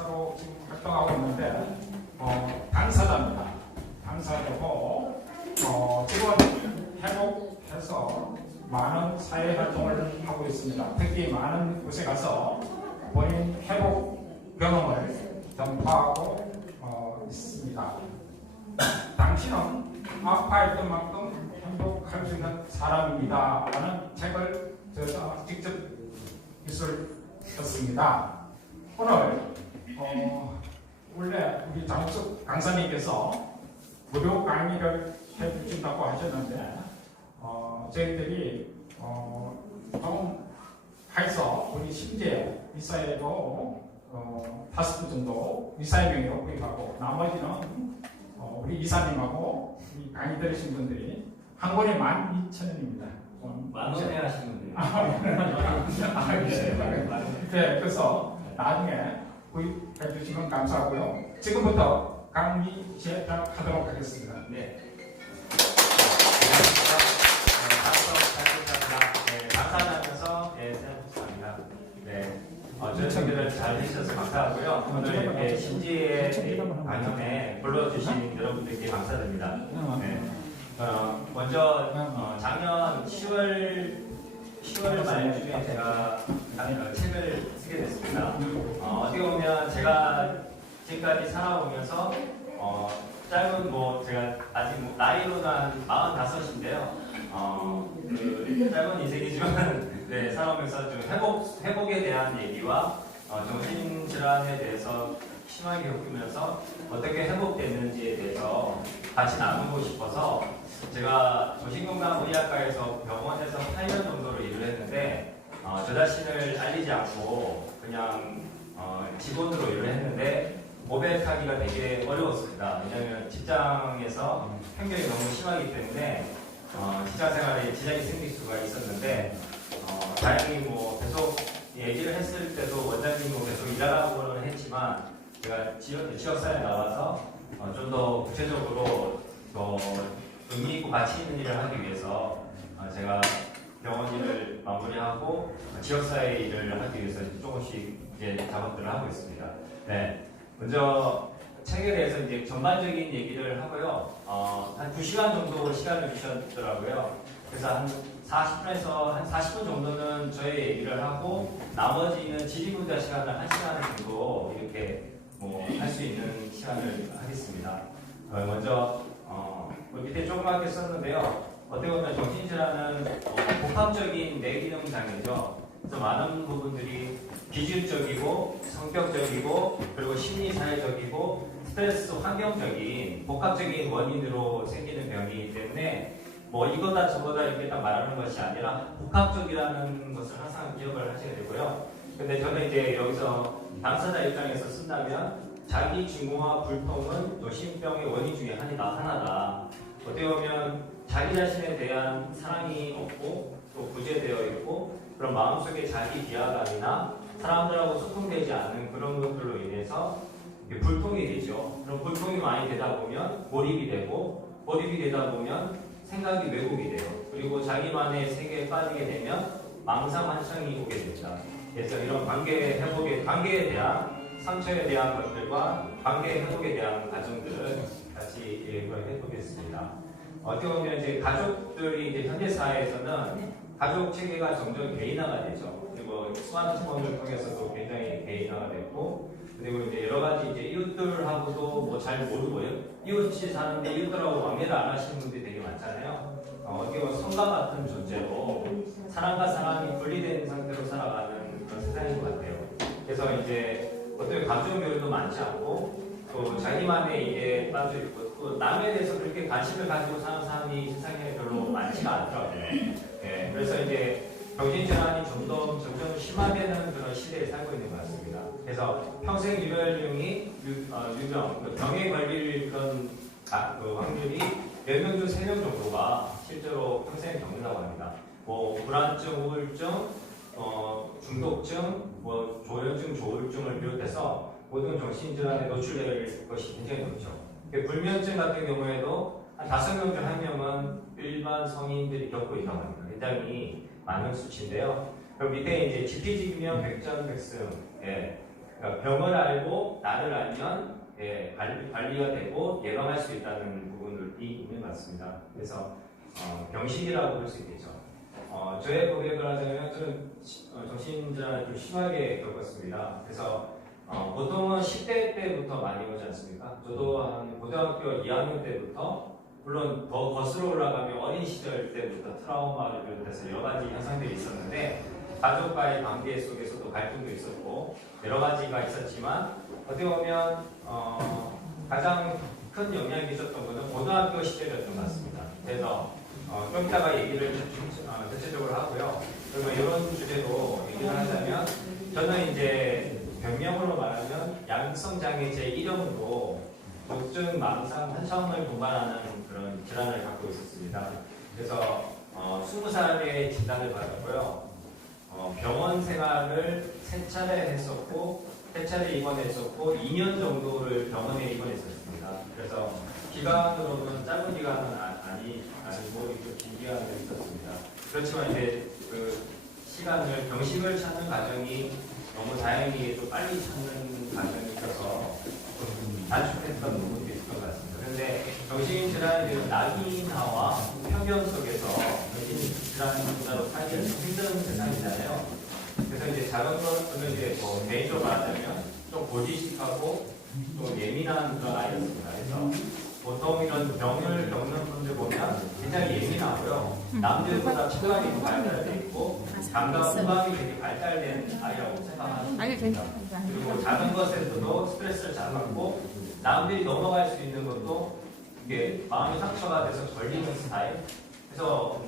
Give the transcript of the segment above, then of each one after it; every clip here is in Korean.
박사로 지금 활동하고 있는데 당사자입니다. 당사자고 지금 회복해서 많은 사회 활동을 하고 있습니다. 특히 많은 곳에 가서 본인 회복 경험을 전파하고 있습니다. 당신은 아파했던 만큼 행복할 수 있는 사람입니다 라는 책을 저자 직접 기술했습니다. 오늘 원래 우리 장숙 강사님께서 무료 강의를 해주신다고 하셨는데 저희들이 해서 우리 심지어 이사회도 5분 정도 이사회 명의로 구입하고 나머지는 우리 이사님하고 우리 강의 들으신 분들이 한 권에 12,000원입니다. 만 원에 하시는 분들이. 네, 그래서 나중에 구입해 주시면 감사하고요. 지금부터 강의 시작하도록 하겠습니다. 네. 감사하면서 생각합니다. 네. 저희들을 잘 해주셔서 감사하고요. 오늘 신지의 강연에 불러주신 여러분들께 감사드립니다. 네. 먼저 작년 10월 말쯤에 제가 책을 쓰게 됐습니다. 어떻게 보면 제가 지금까지 살아오면서 짧은 제가 아직 나이로는 한 45인데요. 그 짧은 인생이지만 네, 살아오면서 좀 회복에 대한 얘기와 정신질환에 대해서 심하게 겪으면서 어떻게 회복됐는지에 대해서 같이 나누고 싶어서 제가 정신건강의학과에서 병원에서 8년 정도로 일을 했는데 저 자신을 알리지 않고 그냥 직원으로 일을 했는데 고백하기가 되게 어려웠습니다. 왜냐하면 직장에서 편견이 너무 심하기 때문에 직장 생활에 지장이 생길 수가 있었는데 다행히 계속 얘기를 했을 때도 원장님도 계속 일하라고는 했지만 제가 지역사회에 나와서 좀 더 구체적으로 더 의미 있고 가치 있는 일을 하기 위해서 제가 병원 일을 마무리하고 지역사회 일을 하기 위해서 조금씩 이제 작업들을 하고 있습니다. 네, 먼저 책에 대해서 이제 전반적인 얘기를 하고요. 한 2시간 정도 시간을 주셨더라고요. 그래서 한 40분에서 한 40분 정도는 저의 얘기를 하고 나머지는 지리분자 시간을 1시간 정도 이렇게 할 수 있는 시간을 하겠습니다. 먼저 밑에 조그맣게 썼는데요. 어떻게 보면 정신질환은 복합적인 뇌기능 장애죠. 그래서 많은 부분들이 기질적이고 성격적이고 그리고 심리사회적이고 스트레스 환경적인 복합적인 원인으로 생기는 병이기 때문에 이거다 저거다 이렇게 딱 말하는 것이 아니라 복합적이라는 것을 항상 기억을 하셔야 되고요. 근데 저는 이제 여기서 당사자 입장에서 쓴다면 자기 증오와 불통은 노심병의 원인 중에 하나다. 어떻게 보면 자기 자신에 대한 사랑이 없고 또 구제되어 있고 그런 마음속에 자기 비하감이나 사람들하고 소통되지 않는 그런 것들로 인해서 불통이 되죠. 그럼 불통이 많이 되다 보면 몰입이 되고 몰입이 되다 보면 생각이 왜곡이 돼요. 그리고 자기만의 세계에 빠지게 되면 망상환상이 오게 됩니다. 그래서 이런 관계에 대한 상처에 대한 것들과 관계 회복에 대한 과정들을 같이 해보겠습니다. 어떻게 보면 이제 가족들이 이제 현대 사회에서는 가족 체계가 점점 개인화가 되죠. 그리고 스마트폰을 통해서도 굉장히 개인화가 됐고, 그리고 이제 여러 가지 이제 이웃들하고도 잘 모르고요. 이웃이 사는데 이웃들하고 관계를 안 하시는 분들이 되게 많잖아요. 어떻게 보면 성과 같은 존재로 사람과 사람이 분리된 상태로 살아가는 그런 세상인 것 같아요. 그래서 이제 어떻게 감정 교류도 많지 않고 또 자기만의 일에 빠져 있고 또 남에 대해서 그렇게 관심을 가지고 사는 사람이 세상에 별로 많지가 않더라고요. 네, 그래서 이제 정신질환이 점점 심화되는 그런 시대에 살고 있는 것 같습니다. 그래서 평생 유혈증이 유병, 병에 걸릴 그런 확률이 10명 중 3명 정도가 실제로 평생 겪는다고 합니다. 불안증, 우울증, 중독증, 조현증, 조울증을 비롯해서 모든 정신질환에 노출될 것이 굉장히 높죠. 불면증 같은 경우에도 한 5명 중 1명은 일반 성인들이 겪고 있다고 합니다. 굉장히 많은 수치인데요. 그럼 밑에 이제 지피지기면 백전백승, 예. 그러니까 병을 알고 나를 알면 관리가 되고 예방할 수 있다는 부분이 있는 것 같습니다. 그래서 병식이라고 볼 수 있겠죠. 저의 고백을 하자면 저는 정신질환을 좀 심하게 겪었습니다. 그래서 보통은 10대 때부터 많이 오지 않습니까? 저도 한 고등학교 2학년 때부터 물론 더 거슬러 올라가면 어린 시절 때부터 트라우마를 비롯해서 여러 가지 현상들이 있었는데 가족과의 관계 속에서도 갈등도 있었고 여러 가지가 있었지만 어떻게 보면 가장 큰 영향이 있었던 것은 고등학교 시절이었던 것 같습니다. 그래서 좀 이따가 얘기를 전체적으로 하고요. 그리고 이런 주제로 얘기를 하자면 저는 이제 병명으로 말하면 양성장애 제1형으로 우증 망상 환청을 동반하는 그런 질환을 갖고 있었습니다. 그래서 20살에 진단을 받았고요. 병원 생활을 3차례 했었고 3차례 입원했었고 2년 정도를 병원에 입원했었습니다. 그래서 기간으로는 짧은 기간은 아니고 긴 기간을 있었습니다. 그렇지만 이제 그 시간을 병식을 찾는 과정이 너무 다행히 좀 빨리 찾는 과정이 있어서 좀 단축했던 부분도 있을 것 같습니다. 그런데 정신질환이 낙인화와 편견 속에서 정신질환자로 살기는 힘든 세상이잖아요. 그래서 이제 작은 것들은 이제 뭐 개인적으로 말하자면 좀 고지식하고 좀 예민한 그런 아이였습니다. 그래서 보통 이런 병을 겪는 분들 보면 굉장히 예민하고요. 남들보다 촉감이 발달되어 있고 감각 후방이 되게 발달된 아이라고 생각합니다. 그리고 작은 것에서도 스트레스를 잘 받고 남들이 넘어갈 수 있는 것도 이게 마음의 상처가 돼서 걸리는 스타일. 그래서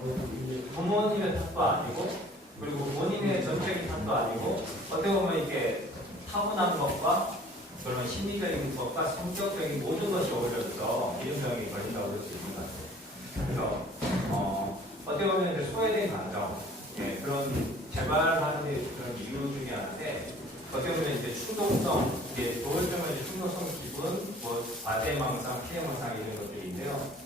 부모님의 탓도 아니고 그리고 본인의 전적인 탓도 아니고 어떻게 보면 이렇게 타고난 것과 그런 심리적인 것과 성격적인 모든 것이 어우러져서 이런 병이 걸린다고 볼 수 있는 것 같아요. 그래서 어떻게 보면 이제 소외된 감정, 그런 재발하는 그런 이유 중에 하나인데 어떻게 보면 이제 충동성, 이게 우울증은 이제 충동성 기분, 뭐 과대망상, 피해망상 이런 것들인데요.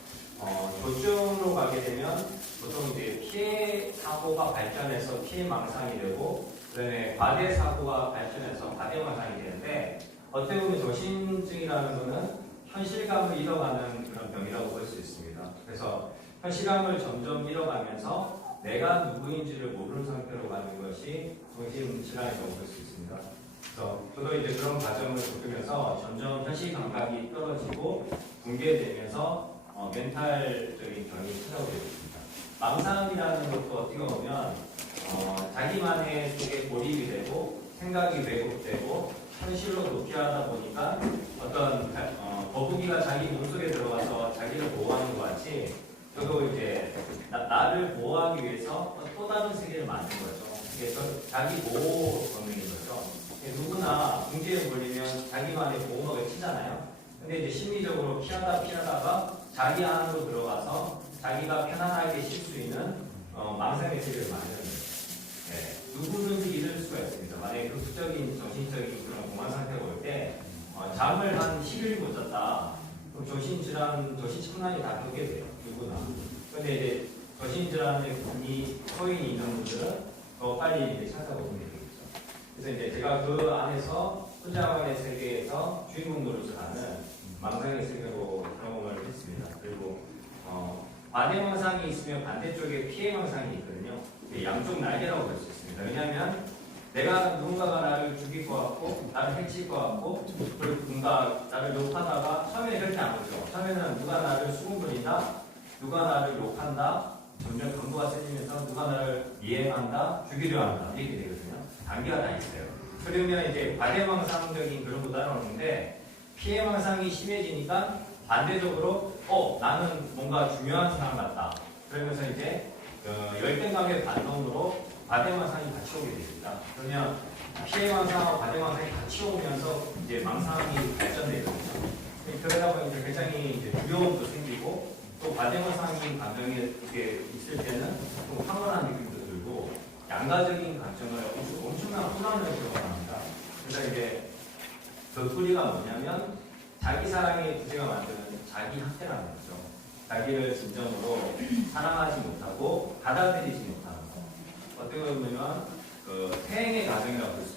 조증으로 가게 되면 보통 이제 피해 사고가 발전해서 피해망상이 되고 그다음에 과대 사고가 발전해서 과대망상이 되는데. 어떻게 보면 정신증이라는 것은 현실감을 잃어가는 그런 병이라고 볼 수 있습니다. 그래서 현실감을 점점 잃어가면서 내가 누구인지를 모르는 상태로 가는 것이 정신질환이라고 볼 수 있습니다. 그래서 저도 이제 그런 과정을 겪으면서 점점 현실 감각이 떨어지고 붕괴되면서 멘탈적인 병이 찾아오게 됐습니다. 망상이라는 것도 어떻게 보면 자기만의 속에 몰입이 되고 생각이 왜곡되고 현실로 도피하다 보니까 어떤 거북이가 자기 몸속에 들어가서 자기를 보호하는 것 같이 저도 이제 나를 보호하기 위해서 또 다른 세계를 만든 거죠. 이게 자기 보호 본능인 거죠. 누구나 궁지에 몰리면 자기만의 보호막을 치잖아요. 근데 이제 심리적으로 피하다가 자기 안으로 들어가서 자기가 편안하게 쉴 수 있는 망상의 세계를 만드는 거죠. 누구든지 잃을 수가 있습니다. 만약에 극적인 정신적인 그런 공황 상태가 올 때 잠을 한 10일 못 잤다. 그럼 정신질환, 정신청란이 다 겪게 돼요. 누구나. 그런데 이제 정신질환의 소인이 있는 분들은 더 빨리 이제 찾아오게 되겠죠. 그래서 이제 제가 그 안에서 혼자만의 세계에서 주인공 노릇을 하는 망상의 세계로 경험을 했습니다. 그리고 과대망상이 있으면 반대쪽에 피해망상이 있거든요. 양쪽 날개라고 볼 수 있습니다. 왜냐하면 내가 누군가가 나를 죽일 것 같고 나를 해칠 것 같고 그리고 누군가 나를 욕하다가 처음에 그렇게 안 오죠. 처음에는 누가 나를 수군거린다, 누가 나를 욕한다, 점점 강도가 세지면서 누가 나를 이해한다, 죽이려 한다 이렇게 되거든요. 단계가 다 있어요. 그러면 이제 과대망상적인 그런 거 따라오는데 피해망상이 심해지니까 반대적으로 나는 뭔가 중요한 사람 같다. 그러면서 이제 열등감의 반동으로 과대망상이 같이 오게 됩니다. 그러면 피해망상과 과대망상이 같이 오면서 이제 망상이 발전되거든요. 그러다 보니까 굉장히 이제 두려움도 생기고 또 과대망상인 감정이 이렇게 있을 때는 좀 황홀한 느낌도 들고 양가적인 감정을 엄청난 혼란을 경험합니다. 그래서 이제 그 뿌리가 뭐냐면 자기 사랑의 부재가 만드는 자기 학대라는 거죠. 자기를 진정으로 사랑하지 못하고 받아들이지 못하는 것. 어떻게 보면 태행의 과정이라고 볼 수 있습니다.